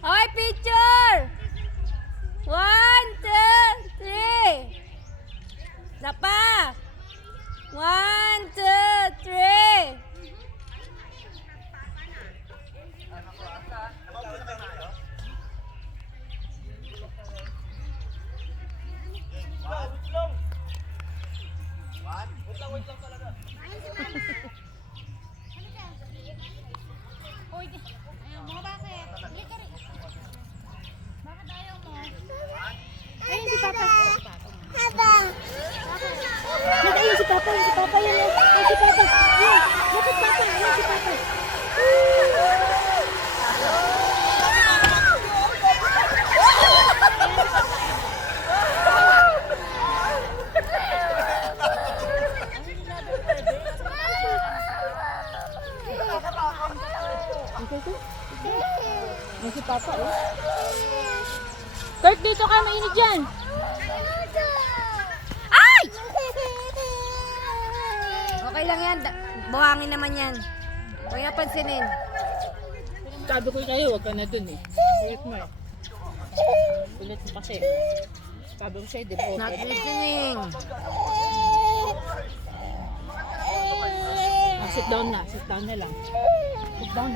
Hoy, picture! 1, 2, 3. Isa pa. 1, 2, 3. Uy, ayaw mo, bakit? Hindi ka rin. Bakit ayaw mo? Ayun si Papa. Ayun si Papa, yun. Ayun si Papa. Yun. Bakit Papa? Ayun si Papa. Ay, si Papa, oh. Kurt, dito ka, mainit dyan. Ay! Okay lang yan. Buhangin naman yan. Huwag na pansinin. Sabi ko kayo, huwag ka na dun eh. Ulit mo eh. Ulit mo kasi. Sabi ko sa'yo, devoted. Not listening. Sit down na lang. Sit down.